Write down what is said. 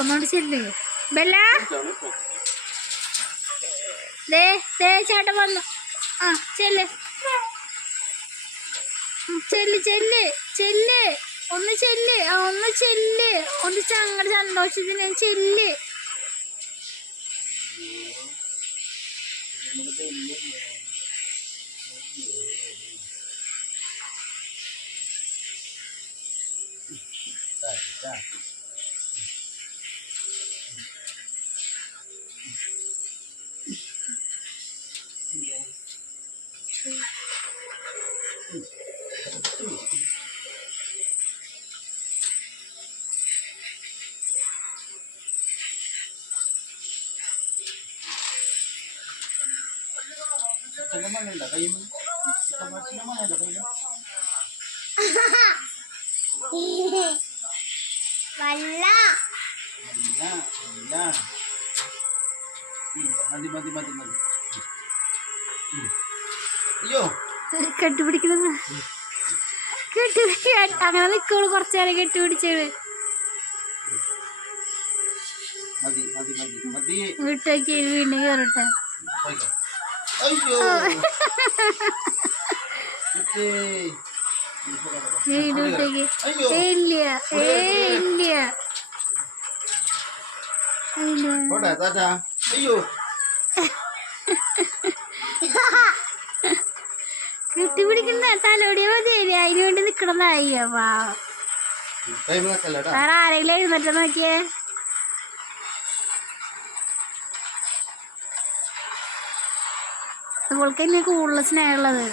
ഒന്നോട് ചെല്ല് ബെല്ല. ദേ ചേട്ടൻ വന്നു. ആ ചെല്ല് ചെല്ല് ചെല്ല് ചെല്ല് ഒന്ന് ചെല്ല്. ഒന്ന് ചെല്ല്. ഒന്ന് ഞങ്ങളുടെ സന്തോഷത്തിന് ചെല്ല്. കെട്ടുപിടിക്കുന്ന അങ്ങനെ നിൽക്കുള്ളൂ. കുറച്ചു നേരം കെട്ടുപിടിച്ചത് വീട്ടേക്ക് വീണ്ടും കയറട്ടെ. വീണ്ടും വീട്ടേക്ക് ഇല്ല കെട്ടിപ്പിടിക്കുന്ന തലോടിയ മതിയല്ലേ. അതിന് വേണ്ടി നിക്കണതായി. വേറെ ആരെങ്കിലും എഴുന്നേറ്റ നോക്കിയേ. അവൾക്ക് എന്നെ കൂടുതൽ സ്നേഹമുള്ളത്.